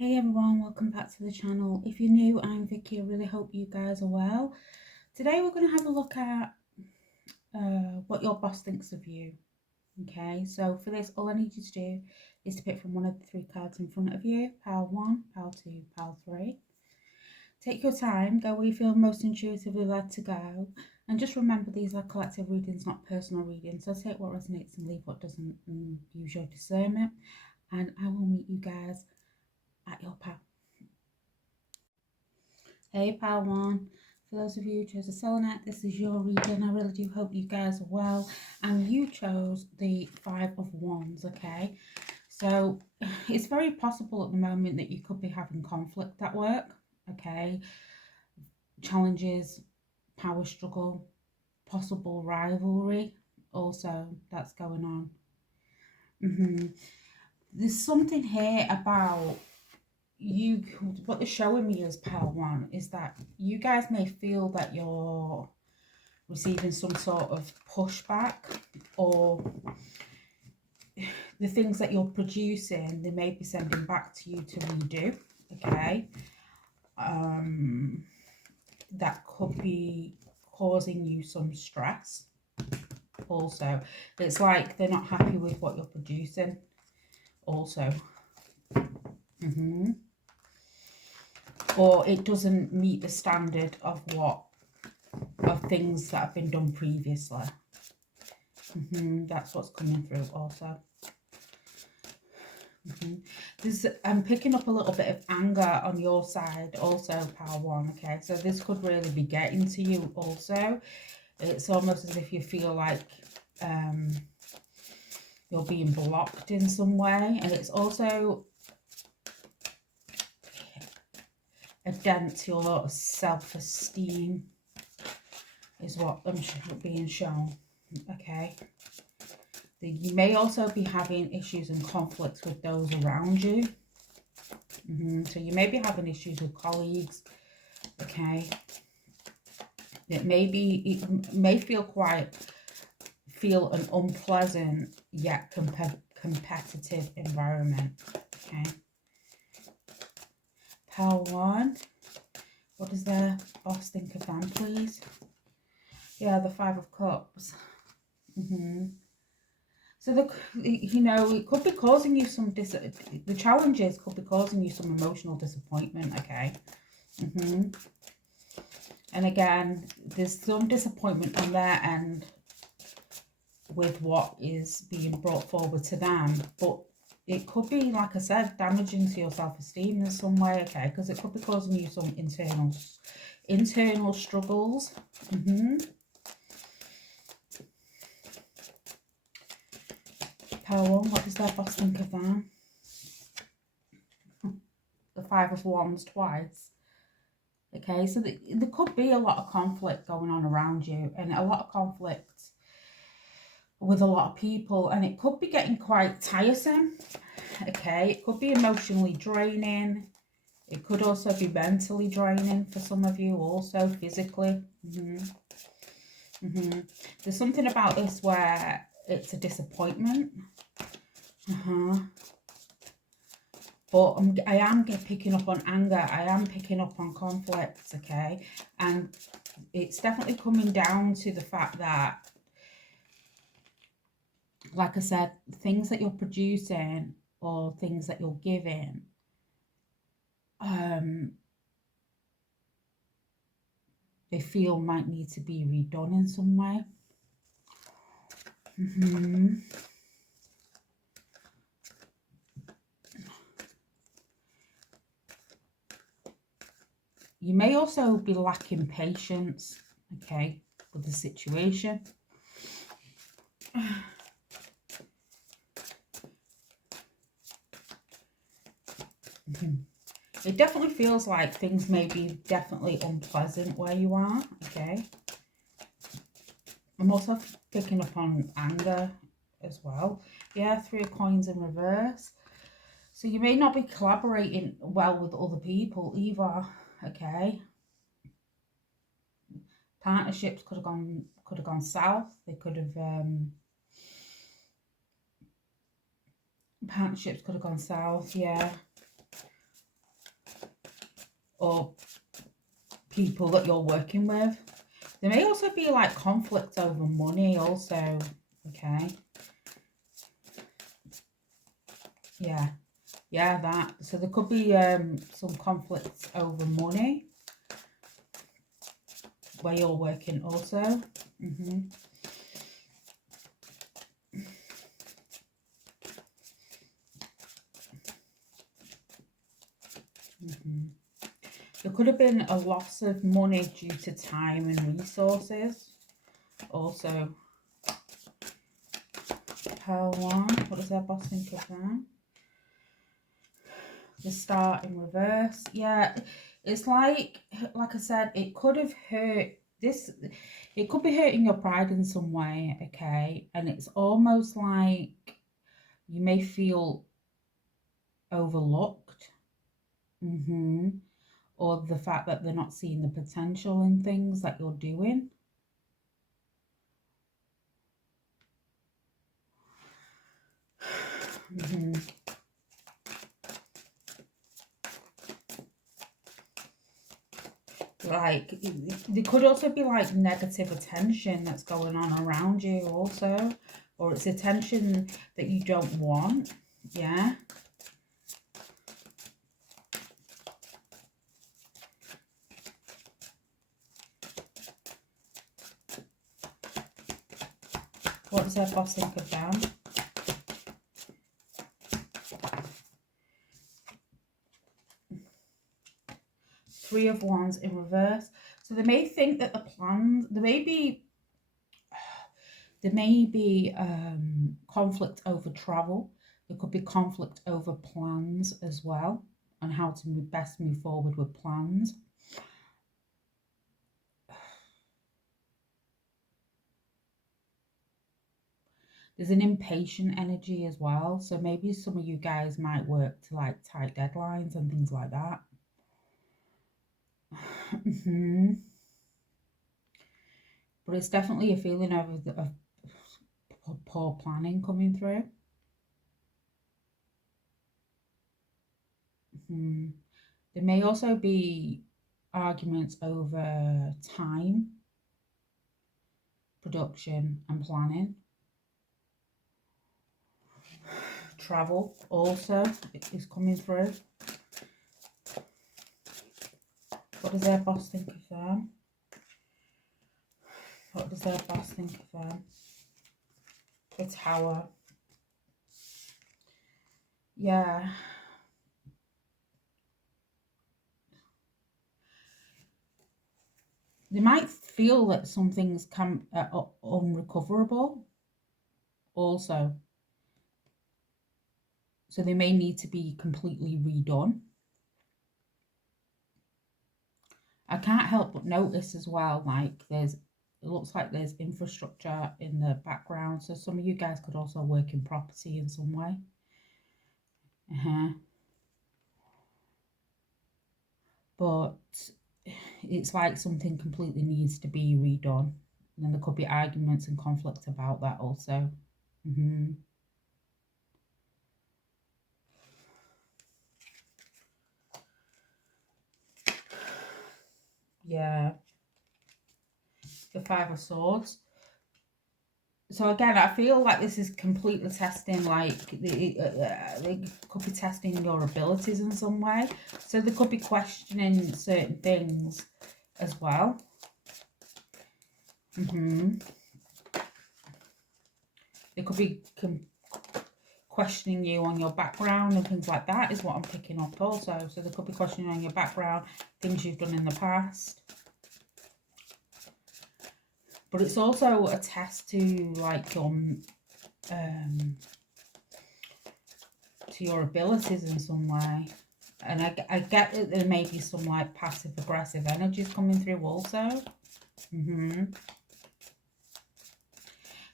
Hey everyone, welcome back to the channel. If you're new, I'm Vicky. I really hope you guys are well. Today we're going to have a look at what your boss thinks of you. Okay, so for this, all I need you to do is to pick from one of the three cards in front of you. Pile 1, pile 2, pile 3. Take your time, go where you feel most intuitively led to go. And just remember, these are collective readings, not personal readings. So take what resonates and leave what doesn't, and use your discernment. And I will meet you guys at your pile. Hey pile 1, for those of you who chose a selenite, this is your reading. I really do hope you guys are well, and you chose the 5 of Wands. Okay, so it's very possible at the moment that you could be having conflict at work. Okay, challenges, power struggle, possible rivalry also that's going on. There's something here about you. What they're showing me as pile 1 is that you guys may feel that you're receiving some sort of pushback, or the things that you're producing they may be sending back to you to redo. Okay, that could be causing you some stress also. It's like they're not happy with what you're producing also. Or it doesn't meet the standard of things that have been done previously. That's what's coming through also. I'm picking up a little bit of anger on your side also, pile 1. Okay, so this could really be getting to you also. It's almost as if you feel like you're being blocked in some way, and it's also a dent to your self-esteem is what I'm being shown. Okay, you may also be having issues and conflicts with those around you. So you may be having issues with colleagues. Okay, it may feel an unpleasant yet competitive environment. Okay, pile 1, what does the boss think of them, please? Yeah, the 5 of Cups. So it could be causing you some the challenges could be causing you some emotional disappointment. Okay. And again, there's some disappointment on their end with what is being brought forward to them, but it could be, like I said, damaging to your self-esteem in some way. Okay, because it could be causing you some internal struggles. Pile 1, what does their boss think of that? The 5 of Wands twice. Okay, so there could be a lot of conflict going on around you, and a lot of conflict with a lot of people, and it could be getting quite tiresome. Okay, it could be emotionally draining. It could also be mentally draining for some of you, also physically. There's something about this where it's a disappointment. But I am picking up on anger. I am picking up on conflicts, okay? And it's definitely coming down to the fact that, like I said, things that you're producing or things that you're giving, they feel might need to be redone in some way. You may also be lacking patience, okay, with the situation. It definitely feels like things may be definitely unpleasant where you are, okay? I'm also picking up on anger as well. Yeah, 3 of Coins in reverse. So you may not be collaborating well with other people either, okay? Partnerships could have gone south. They could have partnerships could have gone south, yeah. or people that you're working with. There may also be like conflict over money also, okay? Yeah, that. So there could be some conflicts over money where you're working also. There could have been a loss of money due to time and resources. Also, Power 1, what does their boss think of that? The Star in reverse. Yeah, it's like I said, it could have hurt this. It could be hurting your pride in some way, okay? And it's almost like you may feel overlooked. Or the fact that they're not seeing the potential in things that you're doing. Like, there could also be like negative attention that's going on around you also, or it's attention that you don't want. Yeah. What does their boss think of them? Three of Wands in reverse. So they may think that the plans, there may be conflict over travel. There could be conflict over plans as well, and how to best move forward with plans. There's an impatient energy as well. So maybe some of you guys might work to like tight deadlines and things like that. But it's definitely a feeling of poor planning coming through. There may also be arguments over time, production and planning. Travel also is coming through. What does their boss think of them? What does their boss think of them? The Tower. Yeah. They might feel that some things can unrecoverable also. So they may need to be completely redone. I can't help but notice as well, like it looks like there's infrastructure in the background. So some of you guys could also work in property in some way. But it's like something completely needs to be redone. And then there could be arguments and conflict about that also. Yeah. The Five of Swords. So again, I feel like this is completely testing, like, they could be testing your abilities in some way. So they could be questioning certain things as well. They could be questioning you on your background and things like that is what I'm picking up also. So they could be questioning on your background, things you've done in the past. But it's also a test to like to your abilities in some way. And I get that there may be some like passive aggressive energies coming through also.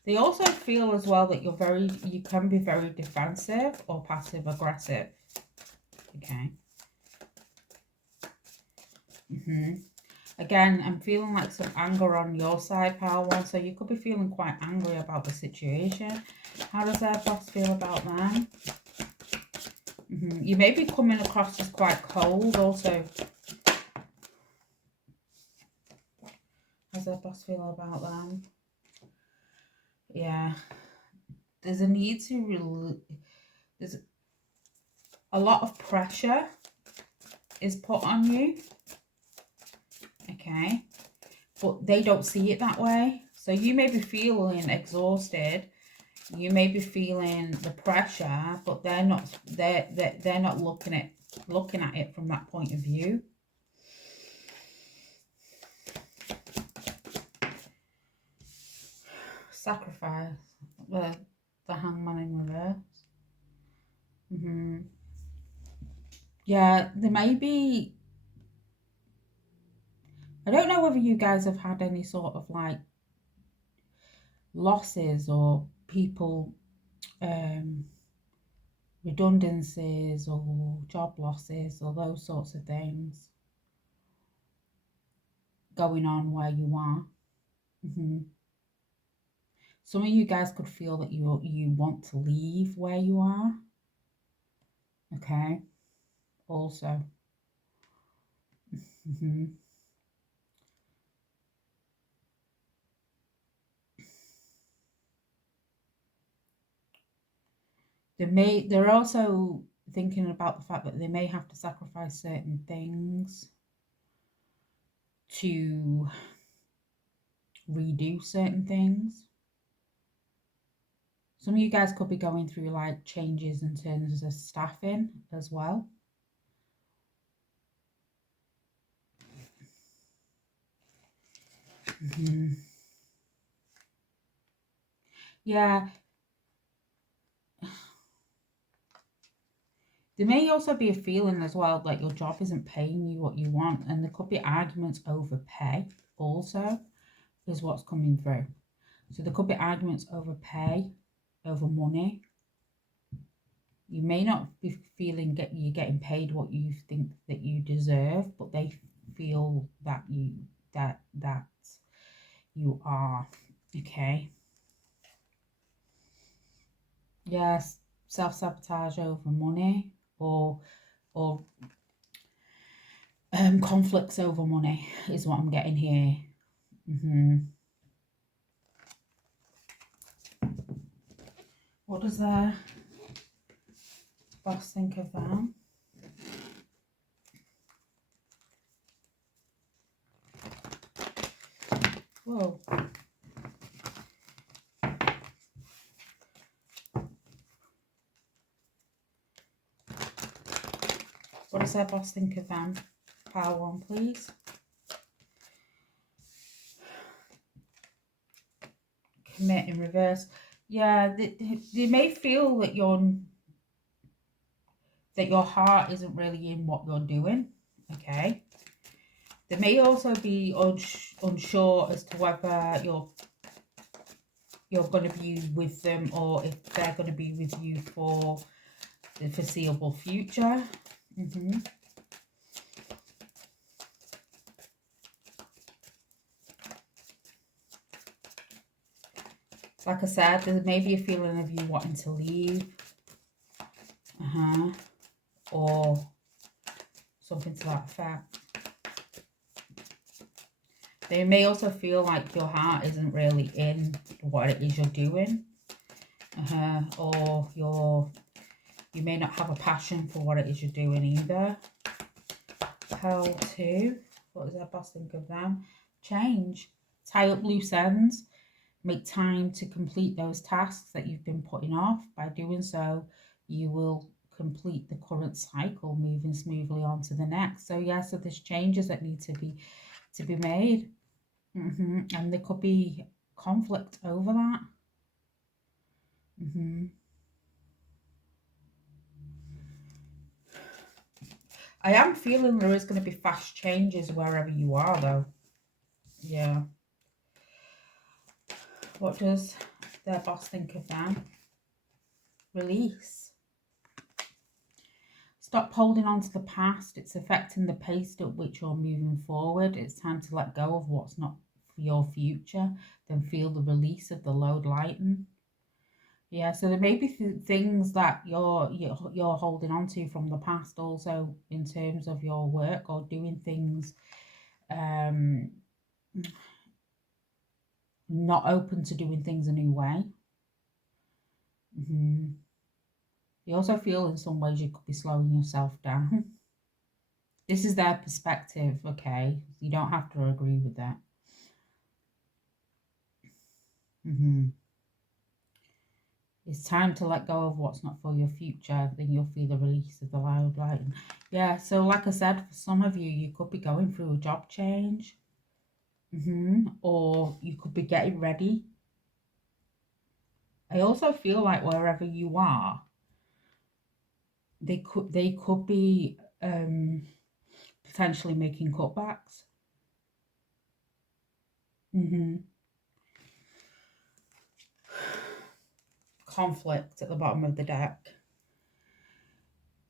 They also feel as well that you can be very defensive or passive aggressive. Okay. Again, I'm feeling like some anger on your side, Power One. So you could be feeling quite angry about the situation. How does their boss feel about that? You may be coming across as quite cold also. does their boss feel about them? Yeah. There's a need to there's a lot of pressure is put on you. Okay. But they don't see it that way. So you may be feeling exhausted. You may be feeling the pressure, but they're not looking at it from that point of view. Sacrifice. The hangman in reverse. Yeah, there may be, I don't know whether you guys have had any sort of like losses or people redundancies or job losses or those sorts of things going on where you are. Some of you guys could feel that you want to leave where you are. Okay. Also. They're also thinking about the fact that they may have to sacrifice certain things to redo certain things. Some of you guys could be going through like changes in terms of staffing as well. Yeah. There may also be a feeling as well that your job isn't paying you what you want, and there could be arguments over pay also is what's coming through. So there could be arguments over pay, over money. You may not be feeling you're getting paid what you think that you deserve, but they feel that you are. Okay. Yes, self-sabotage over money or conflicts over money is what I'm getting here. What does their boss think of that? Whoa. What does their boss think of them? Pile one, please. Commit in reverse. Yeah, they may feel that your heart isn't really in what you're doing. Okay. They may also be unsure as to whether you're going to be with them or if they're going to be with you for the foreseeable future. Like I said, there may be a feeling of you wanting to leave. Or something to that effect. They may also feel like your heart isn't really in what it is you're doing. Or you may not have a passion for what it is you're doing either. Hell 2. What does their boss think of them? Change. Tie up loose ends. Make time to complete those tasks that you've been putting off. By doing so, you will complete the current cycle, moving smoothly on to the next. So yeah, so there's changes that need to be made. And there could be conflict over that. I am feeling there is going to be fast changes wherever you are, though. Yeah. What does their boss think of that? Release. Stop holding on to the past. It's affecting the pace at which you're moving forward. It's time to let go of what's not for your future. Then feel the release of the load lighten. Yeah, so there may be things that you're holding on to from the past also in terms of your work or doing things not open to doing things a new way. You also feel in some ways you could be slowing yourself down. This is their perspective, okay? You don't have to agree with that. It's time to let go of what's not for your future. Then you'll feel the release of the loud light. Yeah, so like I said, for some of you, you could be going through a job change. Or you could be getting ready. I also feel like wherever you are, they could be potentially making cutbacks. Conflict at the bottom of the deck.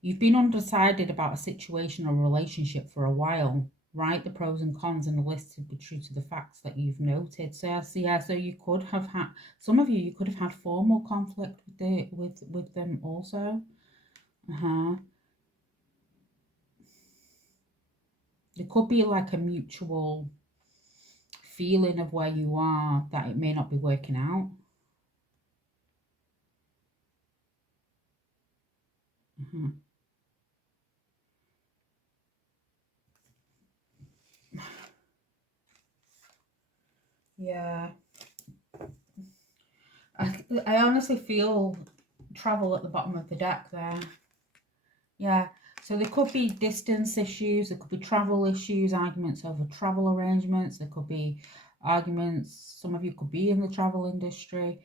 You've been undecided about a situation or relationship for a while. Write the pros and cons in a list to be true to the facts that you've noted. So so you could have had, some of you could have had formal conflict with them also. There could be like a mutual feeling of where you are that it may not be working out. Yeah. I honestly feel travel at the bottom of the deck there. Yeah. So there could be distance issues, there could be travel issues, arguments over travel arrangements, there could be arguments, some of you could be in the travel industry.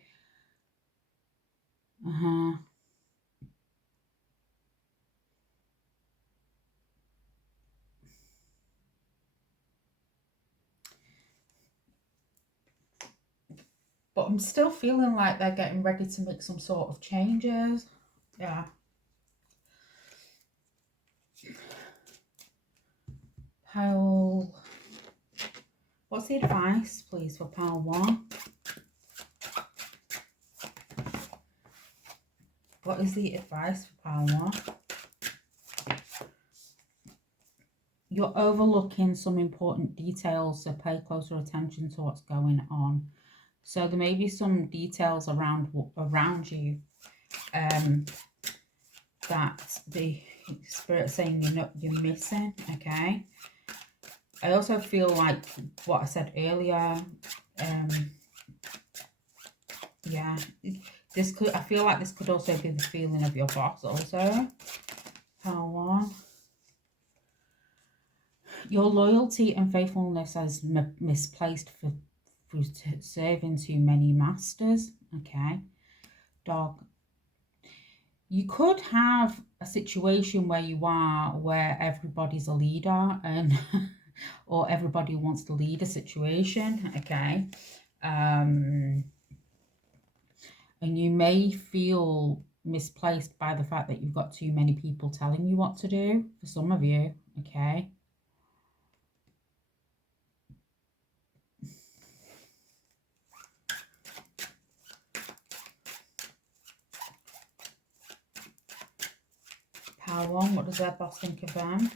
But I'm still feeling like they're getting ready to make some sort of changes. Yeah. Pile. What's the advice, please, for pile 1? What is the advice for pile 1? You're overlooking some important details, so pay closer attention to what's going on. So there may be some details around you that the Spirit's saying you're missing, okay? I also feel like what I said earlier, yeah, I feel like this could also be the feeling of your boss also. Pile 1. Your loyalty and faithfulness is misplaced for serving too many masters, okay? Dog. You could have a situation where everybody's a leader and or everybody wants to lead a situation, okay? And you may feel misplaced by the fact that you've got too many people telling you what to do, for some of you, okay? Pile 1, what does their boss think of them?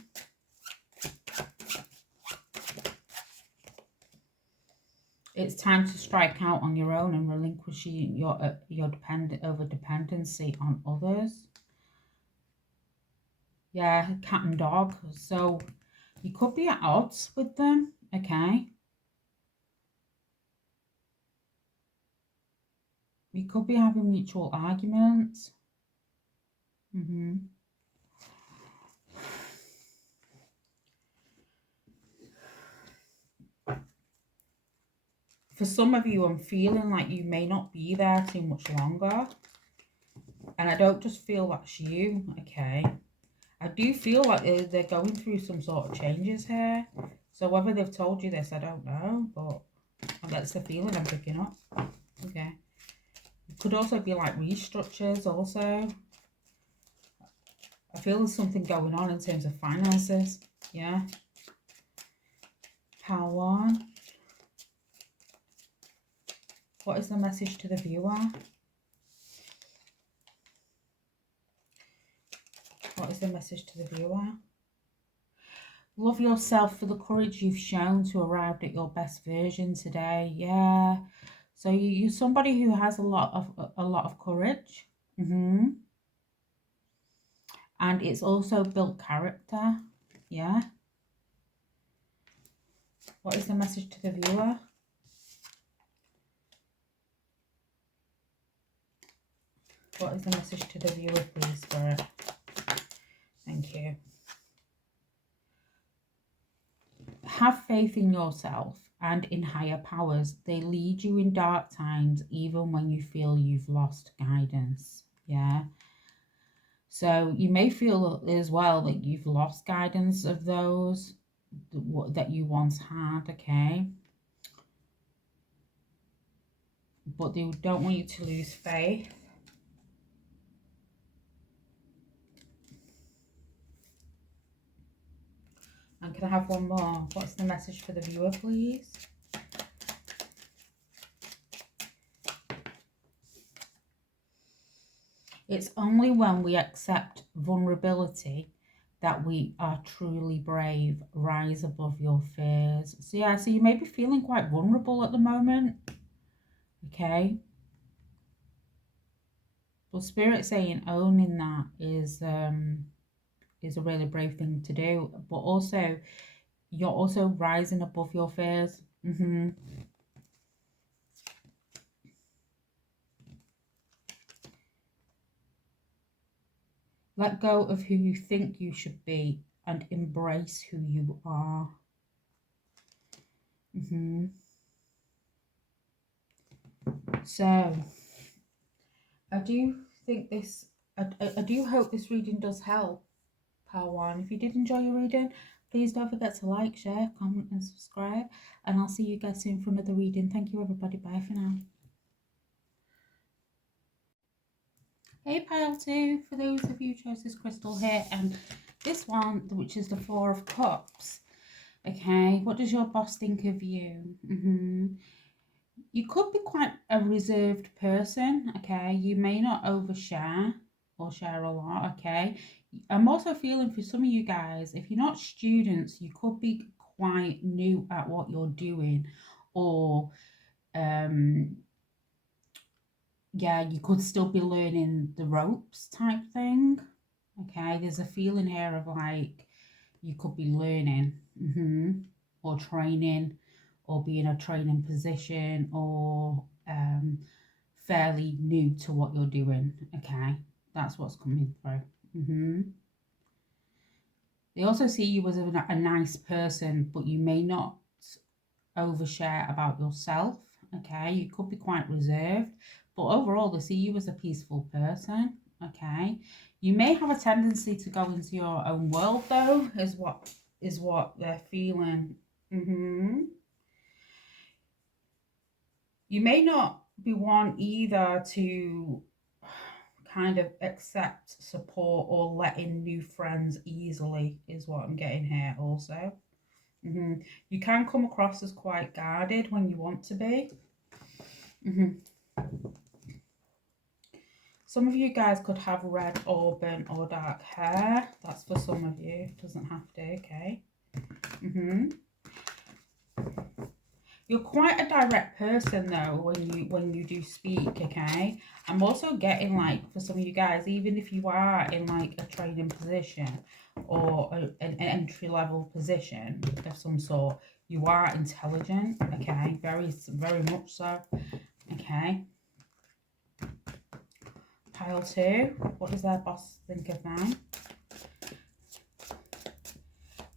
It's time to strike out on your own and relinquish your dependency on others. Yeah, cat and dog. So you could be at odds with them, okay? You could be having mutual arguments. For some of you, I'm feeling like you may not be there too much longer. And I don't just feel that's you, okay? I do feel like they're going through some sort of changes here. So whether they've told you this, I don't know. But that's the feeling I'm picking up. Okay. It could also be like restructures also. I feel there's something going on in terms of finances. Yeah. Pile 1. What is the message to the viewer? What is the message to the viewer? Love yourself for the courage you've shown to arrive at your best version today. Yeah. So you're somebody who has a lot of courage. And it's also built character. Yeah. What is the message to the viewer? What is the message to the viewer, please, Spirit? Thank you. Have faith in yourself and in higher powers. They lead you in dark times, even when you feel you've lost guidance. Yeah. So you may feel as well that you've lost guidance of those that you once had, okay? But they don't want you to lose faith. And can I have one more? What's the message for the viewer, please? It's only when we accept vulnerability that we are truly brave. Rise above your fears. So yeah, so you may be feeling quite vulnerable at the moment. Okay. Well, Spirit saying owning that is a really brave thing to do. But also, you're also rising above your fears. Let go of who you think you should be and embrace who you are. So, I do think this, I do hope this reading does help, Pile 1. If you did enjoy your reading, please don't forget to like, share, comment and subscribe. And I'll see you guys soon for another reading. Thank you, everybody. Bye for now. Hey, Pile 2. For those of you who chose this crystal here, and this one, which is the Four of Cups. Okay, what does your boss think of you? You could be quite a reserved person, okay? You may not overshare or share a lot, okay? I'm also feeling for some of you guys, if you're not students, you could be quite new at what you're doing, or yeah, you could still be learning the ropes type thing, okay? There's a feeling here of like you could be learning or training, or be in a training position, or fairly new to what you're doing, okay? That's what's coming through. They also see you as a nice person, but you may not overshare about yourself, okay? You could be quite reserved, but overall they see you as a peaceful person, okay? You may have a tendency to go into your own world, though, is what they're feeling. You may not be one either to kind of accept support or let in new friends easily, is what I'm getting here also. You can come across as quite guarded when you want to be. Some of you guys could have red, auburn or dark hair. That's for some of you. It doesn't have to, okay? You're quite a direct person though when you do speak, okay? I'm also getting like, for some of you guys, even if you are in like a training position or an entry-level position of some sort, you are intelligent, okay? Very, very much so, okay? Pile 2, what does their boss think of them?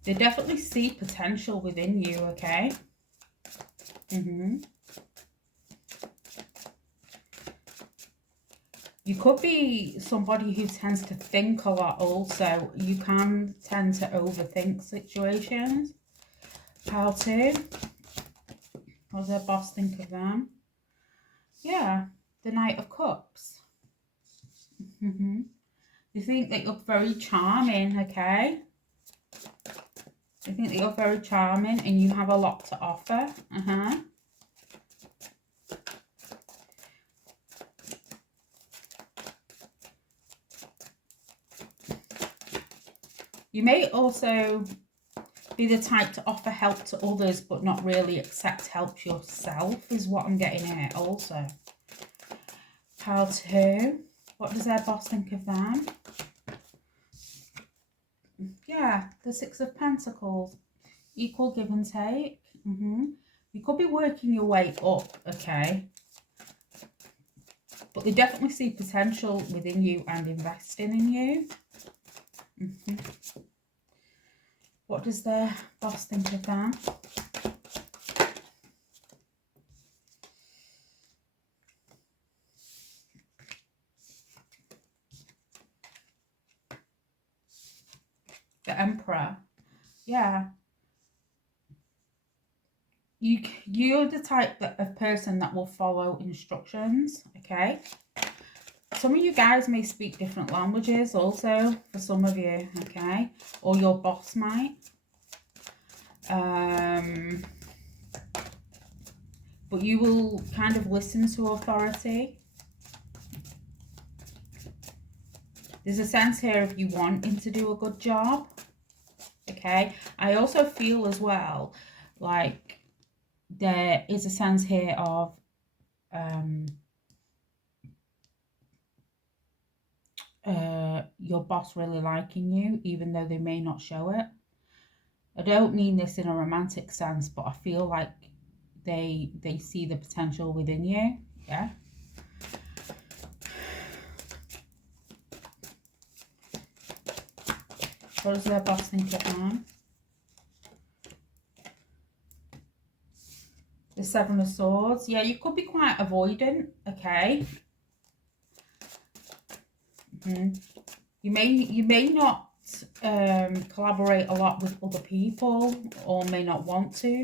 They definitely see potential within you, okay? You could be somebody who tends to think a lot also. You can tend to overthink situations. Pile 2. What does their boss think of them? Yeah, the Knight of Cups. You think that you're very charming, okay? You think that you're very charming and you have a lot to offer. You may also be the type to offer help to others but not really accept help yourself, is what I'm getting here also. Pile 2. What does their boss think of them? Yeah, the 6 of Pentacles. Equal give and take. You could be working your way up, okay? But they definitely see potential within you and investing in you. What does their boss think of them? The Emperor. Yeah. You're the type of person that will follow instructions, okay? Some of you guys may speak different languages also, for some of you, okay? Or your boss might. But you will kind of listen to authority. There's a sense here of you wanting to do a good job, okay? I also feel as well like there is a sense here of your boss really liking you, even though they may not show it. I don't mean this in a romantic sense, but I feel like they see the potential within you, yeah? What does their boss think of them? The 7 of Swords. Yeah, you could be quite avoidant, okay? You may not collaborate a lot with other people, or may not want to.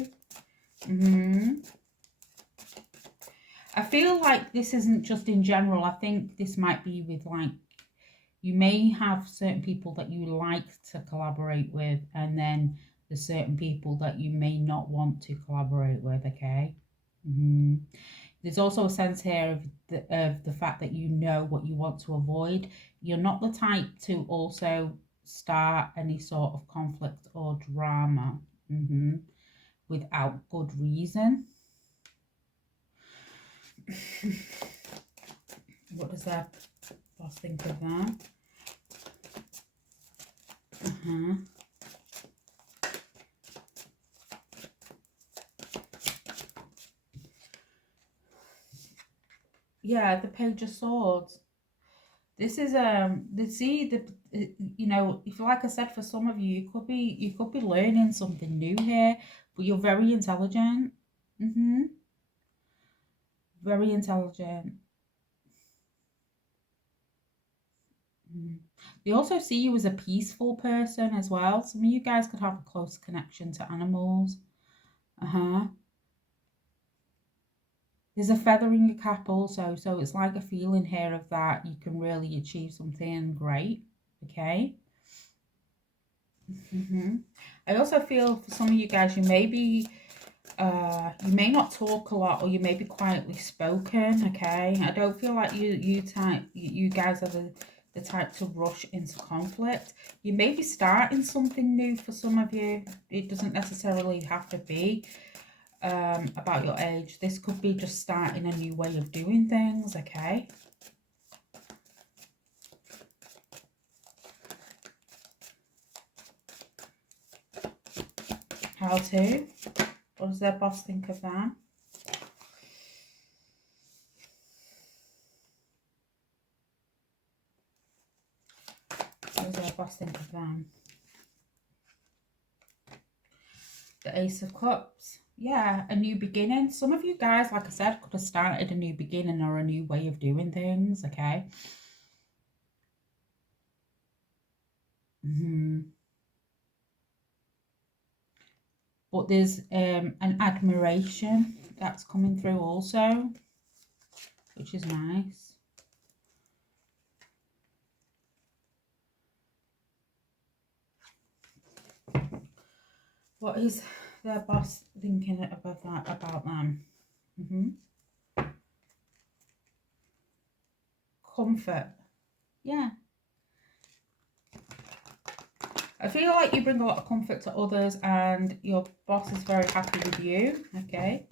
I feel like this isn't just in general. I think this might be with, like, you may have certain people that you like to collaborate with, and then there's certain people that you may not want to collaborate with, okay? There's also a sense here of the fact that you know what you want to avoid. You're not the type to also start any sort of conflict or drama without good reason. What does their boss think of that? Yeah, the Page of Swords. This is you know, if, like I said, for some of you, you could be learning something new here, but you're very intelligent. Very intelligent. They also see you as a peaceful person as well. Some of you guys could have a close connection to animals. There's a feather in your cap also, so it's like a feeling here of that you can really achieve something great, okay? I also feel for some of you guys, you may be, you may not talk a lot, or you may be quietly spoken, okay? I don't feel like you guys are the type to rush into conflict. You may be starting something new for some of you. It doesn't necessarily have to be about your age. This could be just starting a new way of doing things, okay? How to? What does their boss think of that? What does their boss think of them? The Ace of Cups. Yeah, a new beginning. Some of you guys, like I said, could have started a new beginning or a new way of doing things, okay? But there's an admiration that's coming through also, which is nice. What is their boss thinking about them? Comfort. Yeah. I feel like you bring a lot of comfort to others and your boss is very happy with you, okay?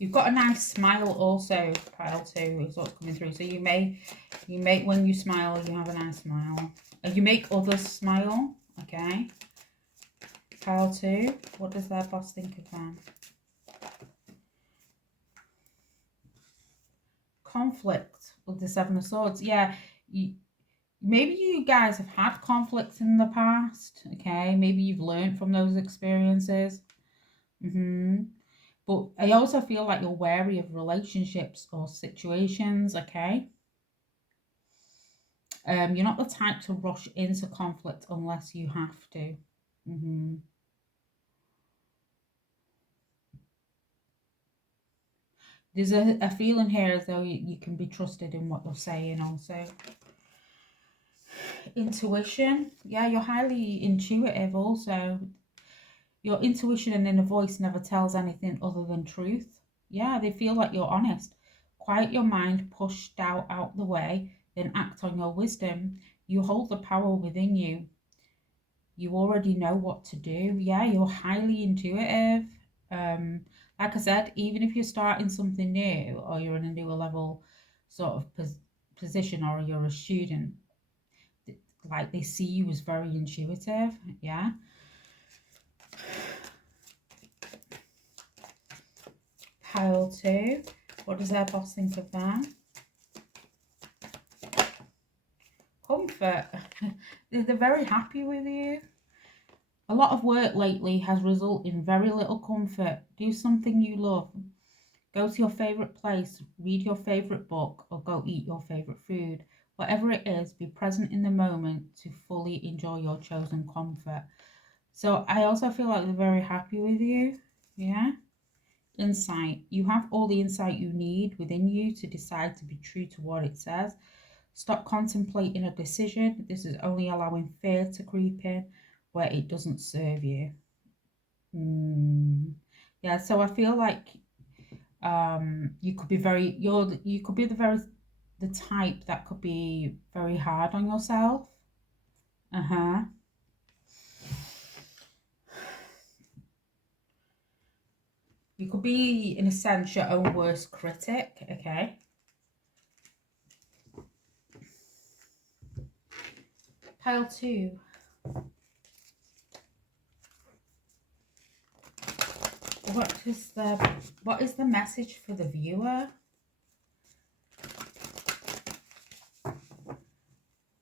You've got a nice smile also, pile 2 is what's coming through. So you make when you smile, you have a nice smile. And you make others smile, okay? Pile 2, what does their boss think of them? Conflict with the 7 of Swords. Yeah, maybe you guys have had conflicts in the past, okay? Maybe you've learned from those experiences. But I also feel like you're wary of relationships or situations, okay? You're not the type to rush into conflict unless you have to. There's a feeling here as though you can be trusted in what you're saying also. Intuition. Yeah, you're highly intuitive also. Your intuition and inner voice never tells anything other than truth. Yeah, they feel like you're honest. Quiet your mind, push doubt out the way, then act on your wisdom. You hold the power within you. You already know what to do. Yeah, you're highly intuitive. Like I said, even if you're starting something new or you're in a newer level sort of position or you're a student, like they see you as very intuitive. Yeah. Pile 2. What does their boss think of that? Comfort. They're very happy with you. A lot of work lately has resulted in very little comfort. Do something you love. Go to your favourite place, read your favourite book, or go eat your favourite food. Whatever it is, be present in the moment to fully enjoy your chosen comfort. So I also feel like they're very happy with you. Yeah. Insight. You have all the insight you need within you to decide to be true to what it says. Stop contemplating a decision. This is only allowing fear to creep in where it doesn't serve you. Yeah, so I feel like you could be you could be the type that could be very hard on yourself. You could be, in a sense, your own worst critic, okay? Pile 2. What is the message for the viewer?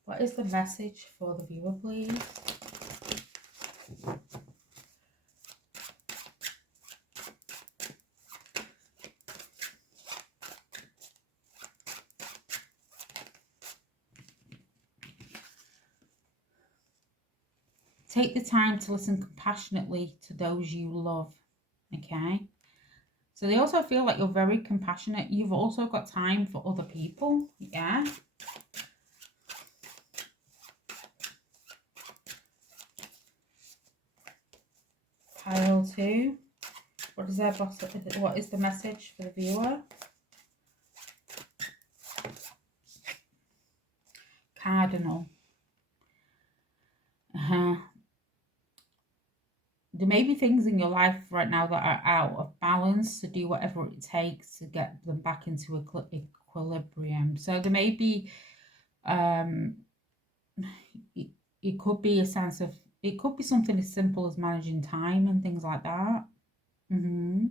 What is the message for the viewer, please? Take the time to listen compassionately to those you love, okay? So they also feel like you're very compassionate. You've also got time for other people, yeah? Pile 2. What is their boss? What is the message for the viewer? Cardinal. There may be things in your life right now that are out of balance, to do whatever it takes to get them back into equilibrium. So there may be, it could be a sense of, it could be something as simple as managing time and things like that. There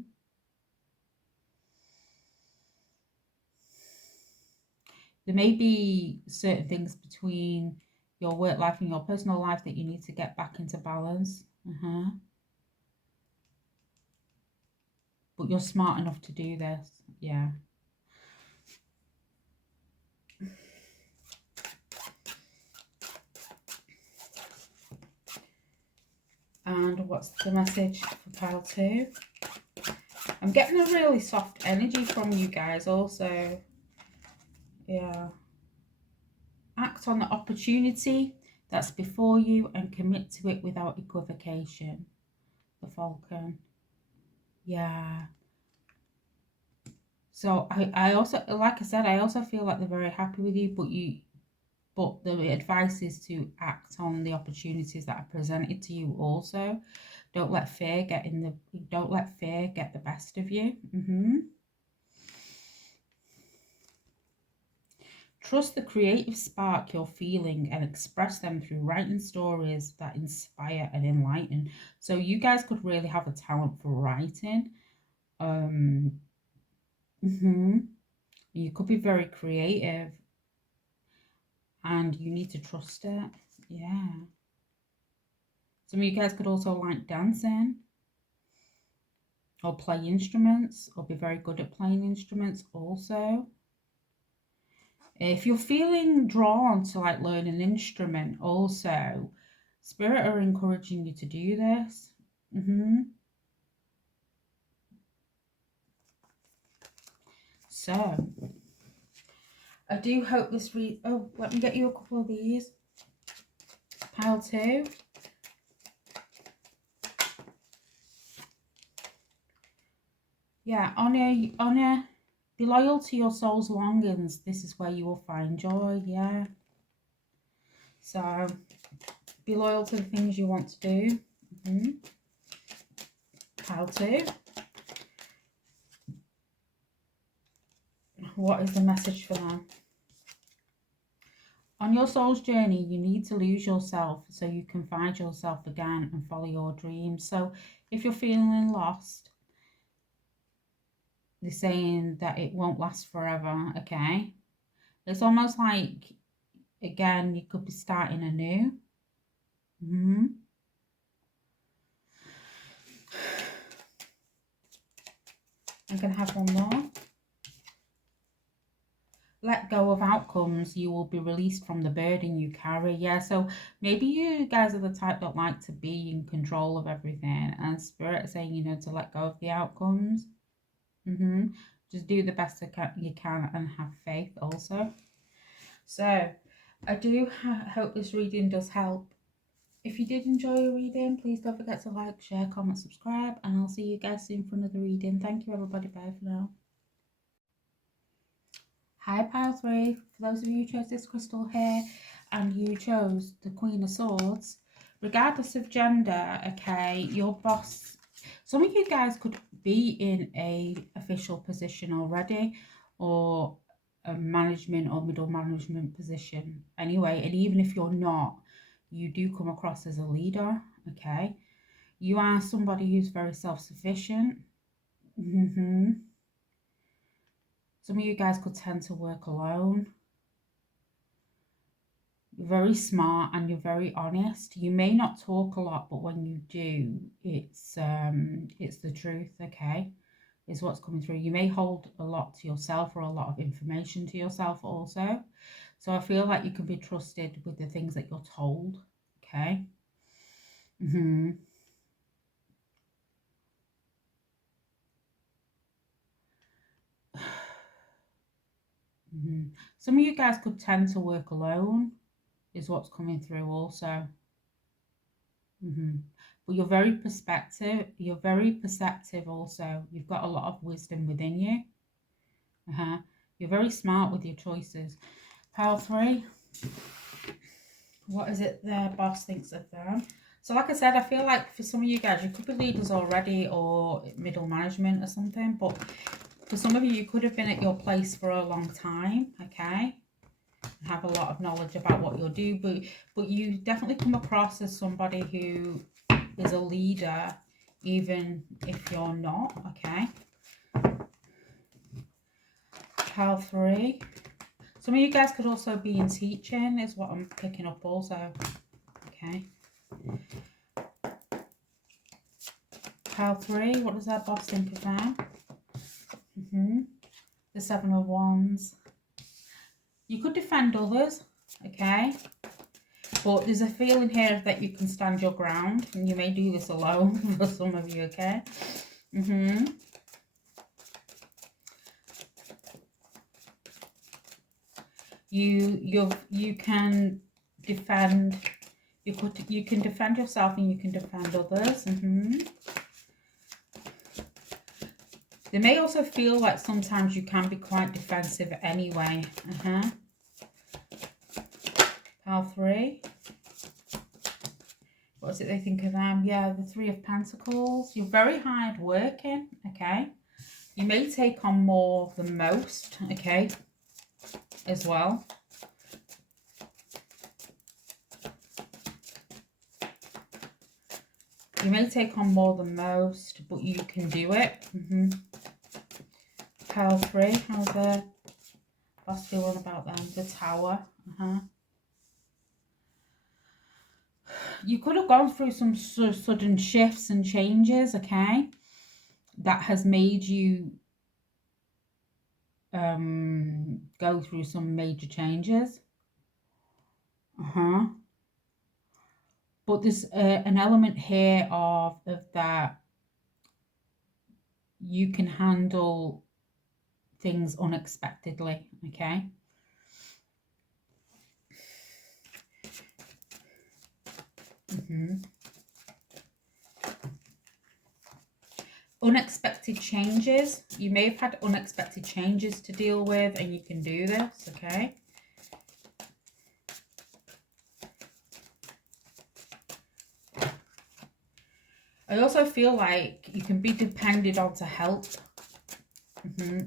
may be certain things between your work life and your personal life that you need to get back into balance. But you're smart enough to do this, yeah. And what's the message for pile 2? I'm getting a really soft energy from you guys also. Yeah. Act on the opportunity that's before you and commit to it without equivocation. The Falcon. Yeah. So I also, like I said, I also feel like they're very happy with you, but the advice is to act on the opportunities that are presented to you also. Don't let fear get the best of you. Trust the creative spark you're feeling and express them through writing stories that inspire and enlighten. So you guys could really have a talent for writing. You could be very creative and you need to trust it. Yeah. Some of you guys could also like dancing or play instruments or be very good at playing instruments also. If you're feeling drawn to like learn an instrument also, Spirit are encouraging you to do this. So, I do hope this oh, let me get you a couple of these. Pile 2. Yeah, honor, be loyal to your soul's longings. This is where you will find joy, yeah. So, be loyal to the things you want to do. Pile 2. What is the message for them? On your soul's journey, you need to lose yourself so you can find yourself again and follow your dreams. So, if you're feeling lost, they're saying that it won't last forever, okay? It's almost like, again, you could be starting anew. I'm going to have one more. Let go of outcomes, you will be released from the burden you carry. Yeah, so maybe you guys are the type that like to be in control of everything, and Spirit is saying, you know, to let go of the outcomes. Just do the best you can and have faith also. So I do hope this reading does help. If you did enjoy your reading, please don't forget to like, share, comment, subscribe, and I'll see you guys soon for another reading. Thank you, everybody. Bye for now. Hi, Pile 3. For those of you who chose this crystal here and you chose the Queen of Swords, regardless of gender, okay, your boss, some of you guys could be in a official position already or a management or middle management position anyway, and even if you're not, you do come across as a leader, okay? You are somebody who's very self-sufficient. Some of you guys could tend to work alone. You're very smart and you're very honest. You may not talk a lot, but when you do, it's the truth, okay? Is what's coming through. You may hold a lot to yourself or a lot of information to yourself also. So I feel like you can be trusted with the things that you're told, okay? Some of you guys could tend to work alone, is what's coming through also. But you're very perceptive also. You've got a lot of wisdom within you. You're very smart with your choices. Pile 3. What is it their boss thinks of them? So like I said, I feel like for some of you guys, you could be leaders already or middle management or something. But for some of you, you could have been at your place for a long time, okay? Have a lot of knowledge about what you'll do, but you definitely come across as somebody who is a leader, even if you're not, okay? Pile 3. Some of you guys could also be in teaching, is what I'm picking up also, okay? Pile 3, what does our boss think of them? The 7 of Wands. You could defend others, okay? But there's a feeling here that you can stand your ground, and you may do this alone for some of you, okay? You can defend. You can defend yourself and you can defend others. They may also feel like sometimes you can be quite defensive anyway. Pile 3. What is it they think of them? Yeah, the 3 of Pentacles. You're very hard working, okay? You may take on more than most, okay, as well. You may take on more than most, but you can do it. Pile 3, how's the boss feeling about them? The Tower. You could have gone through some sudden shifts and changes, okay? That has made you go through some major changes. But there's an element here of that you can handle things unexpectedly, okay? Unexpected changes. You may have had unexpected changes to deal with, and you can do this, okay? I also feel like you can be depended on to help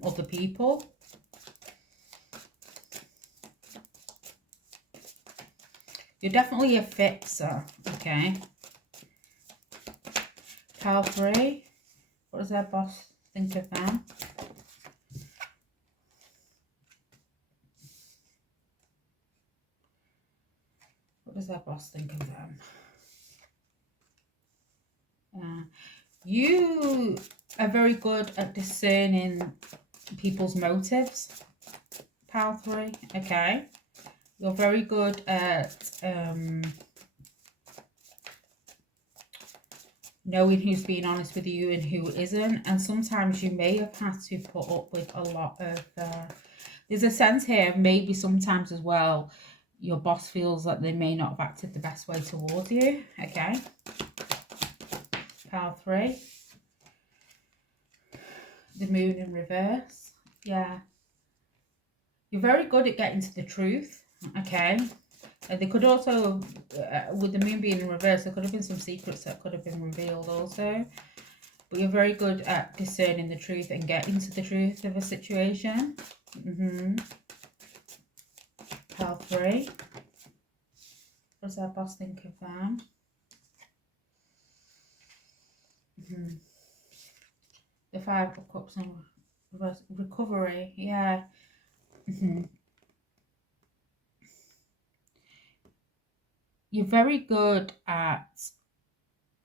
other people. You're definitely a fixer, okay? Pile 3. What does their boss think of them? What does their boss think of them? You are very good at discerning people's motives, Pile 3, okay? You're very good at knowing who's being honest with you and who isn't. And sometimes you may have had to put up with a lot of... there's a sense here, maybe sometimes as well, your boss feels that they may not have acted the best way towards you, okay? Pile 3. The Moon in reverse. Yeah. You're very good at getting to the truth, okay? And they could also, with the Moon being in reverse, there could have been some secrets that could have been revealed also. But you're very good at discerning the truth and getting to the truth of a situation. Pile 3. What does our boss think of them? The 5 of Cups and recovery, yeah. You're very good at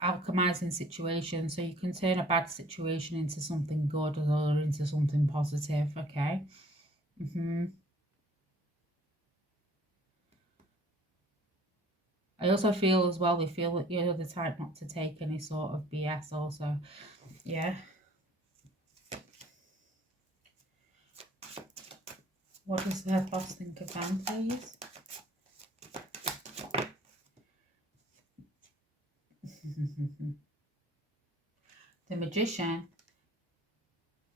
alchemizing situations, so you can turn a bad situation into something good or into something positive, okay? I also feel as well, they feel that you're the type not to take any sort of BS also, yeah. What does their boss think of them, please? The Magician.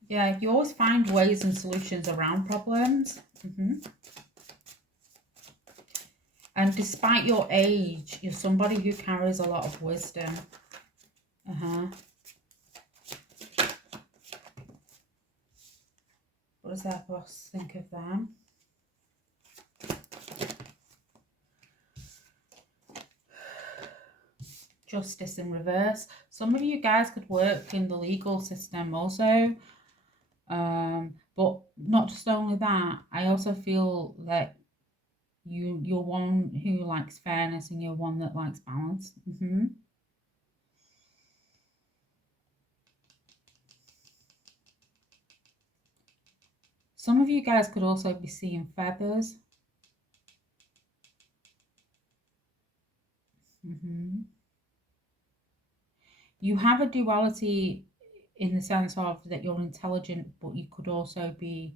Yeah, you always find ways and solutions around problems. And despite your age, you're somebody who carries a lot of wisdom. What does their boss think of them? Justice in reverse. Some of you guys could work in the legal system also. But not just only that, I also feel that you're one who likes fairness and you're one that likes balance. Some of you guys could also be seeing feathers. You have a duality in the sense of that you're intelligent, but you could also be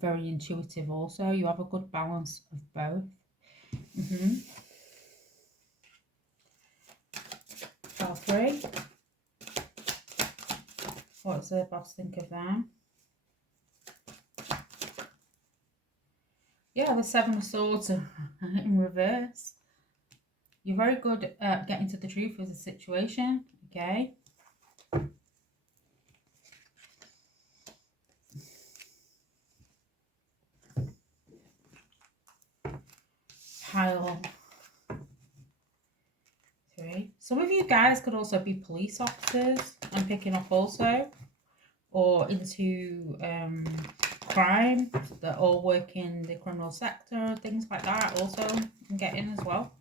very intuitive also. You have a good balance of both. Pile 3. What does the boss think of them? Yeah, the Seven of Swords in reverse. You're very good at getting to the truth of the situation, okay? Pile 3. Some of you guys could also be police officers, I'm picking up also, or into crime, that all work in the criminal sector, things like that also I'm getting as well.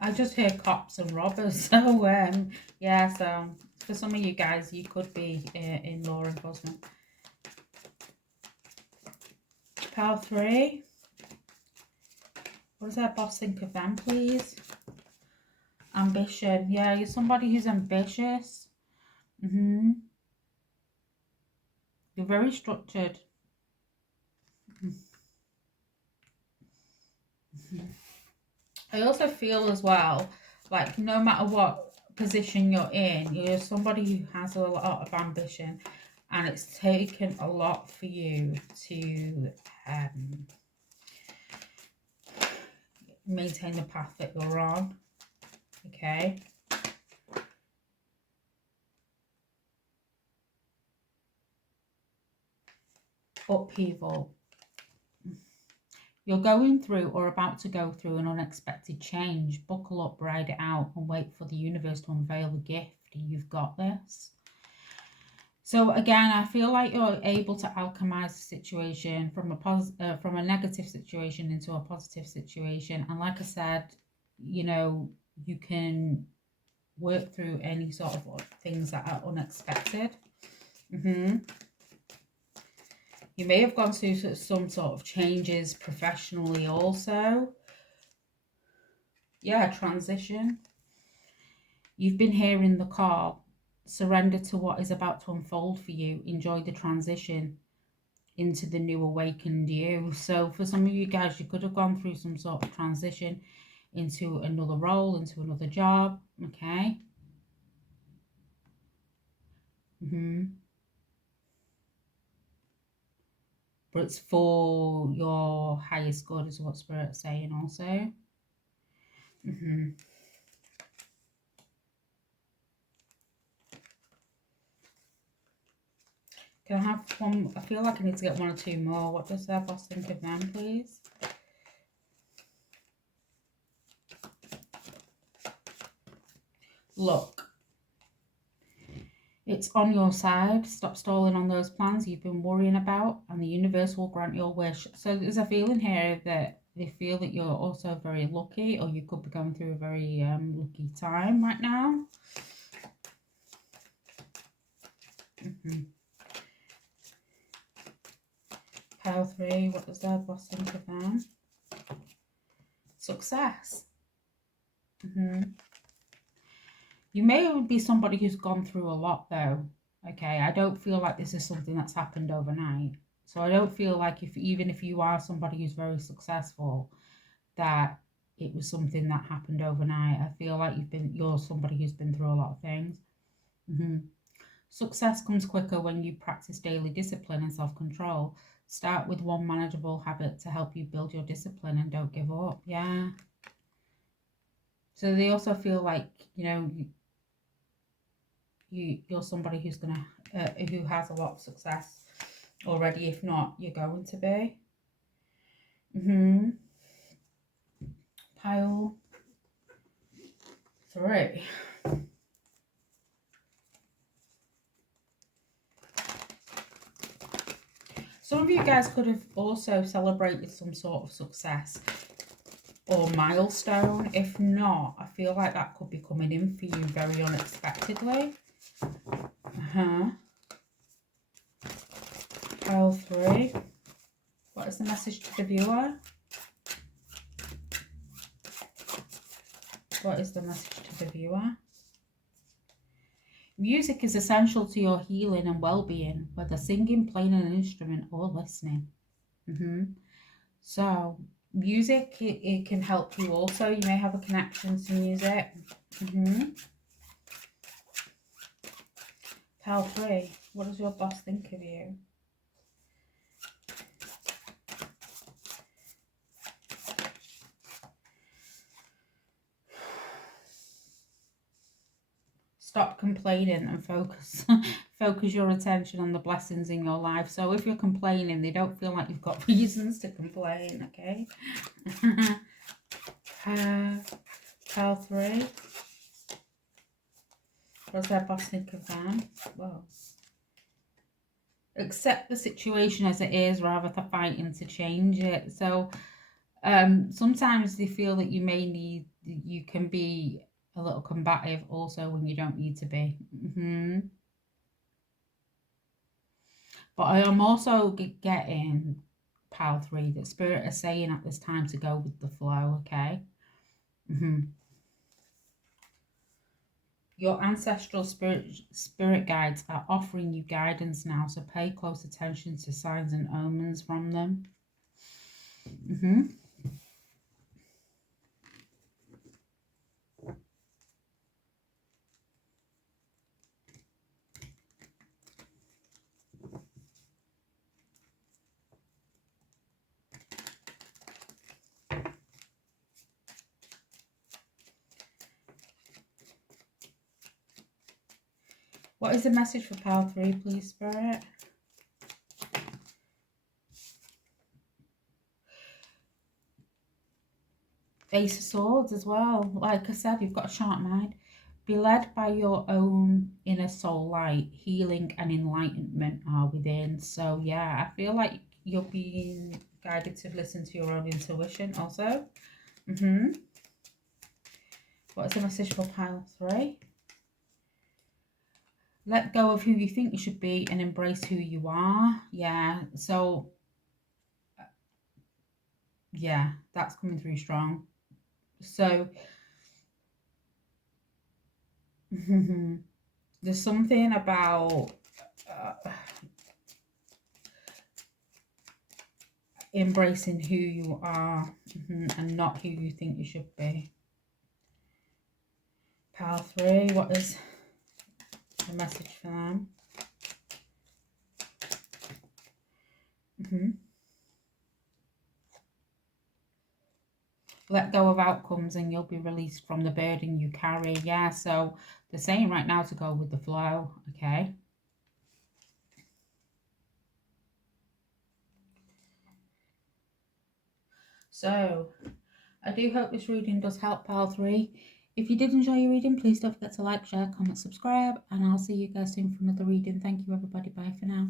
I just heard cops and robbers, so yeah, so for some of you guys, you could be in law enforcement. Pile 3. What does our boss think of them, please? Ambition. Yeah, you're somebody who's ambitious. You're very structured. I also feel as well, like no matter what position you're in, you're somebody who has a lot of ambition, and it's taken a lot for you to maintain the path that you're on. Okay. Upheaval. You're going through or about to go through an unexpected change. Buckle up, ride it out, and wait for the universe to unveil the gift. You've got this. So again, I feel like you're able to alchemize the situation from a negative situation into a positive situation. And like I said, you know, you can work through any sort of things that are unexpected. You may have gone through some sort of changes professionally also. Yeah, transition. You've been hearing the call. Surrender to what is about to unfold for you. Enjoy the transition into the new awakened you. So for some of you guys, you could have gone through some sort of transition into another role, into another job. Okay. But it's for your highest good, is what Spirit's saying also. Can I have one? I feel like I need to get one or two more. What does their boss think of them, please? Look. It's on your side. Stop stalling on those plans you've been worrying about, and the universe will grant your wish. So there's a feeling here that they feel that you're also very lucky, or you could be going through a very lucky time right now. Pile 3, what does their boss think of them? Success. You may be somebody who's gone through a lot though. Okay, I don't feel like this is something that's happened overnight. So I don't feel like even if you are somebody who's very successful, that it was something that happened overnight. I feel like you're somebody who's been through a lot of things. Success comes quicker when you practice daily discipline and self-control. Start with one manageable habit to help you build your discipline, and don't give up. Yeah. So they also feel like, you know, you're somebody who's gonna who has a lot of success already. If not, you're going to be. Pile 3. Some of you guys could have also celebrated some sort of success or milestone. If not, I feel like that could be coming in for you very unexpectedly. Pile 3. What is the message to the viewer? What is the message to the viewer? Music is essential to your healing and well-being, whether singing, playing an instrument, or listening. So music, it can help you also. You may have a connection to music. Pile 3, what does your boss think of you? Stop complaining and focus focus your attention on the blessings in your life. So if you're complaining, they don't feel like you've got reasons to complain, okay? Pile 3. What does their boss think of them? Whoa. Accept the situation as it is rather than fighting to change it. So sometimes they feel that you can be a little combative also when you don't need to be. But I am also getting, Pile 3, that Spirit is saying at this time to go with the flow, okay? Your ancestral spirit guides are offering you guidance now, so pay close attention to signs and omens from them. What is the message for Pile 3, please, Spirit? Ace of Swords as well. Like I said, you've got a sharp mind. Be led by your own inner soul light. Healing and enlightenment are within. So yeah, I feel like you're being guided to listen to your own intuition also. What is the message for Pile 3? Let go of who you think you should be and embrace who you are. Yeah, so yeah, that's coming through strong. So there's something about embracing who you are and not who you think you should be. Pile 3, what is the message for them? Let go of outcomes and you'll be released from the burden you carry. Yeah, so they're saying right now to go with the flow, okay? So I do hope this reading does help, Pile 3. If you did enjoy your reading, please don't forget to like, share, comment, subscribe, and I'll see you guys soon for another reading. Thank you, everybody. Bye for now.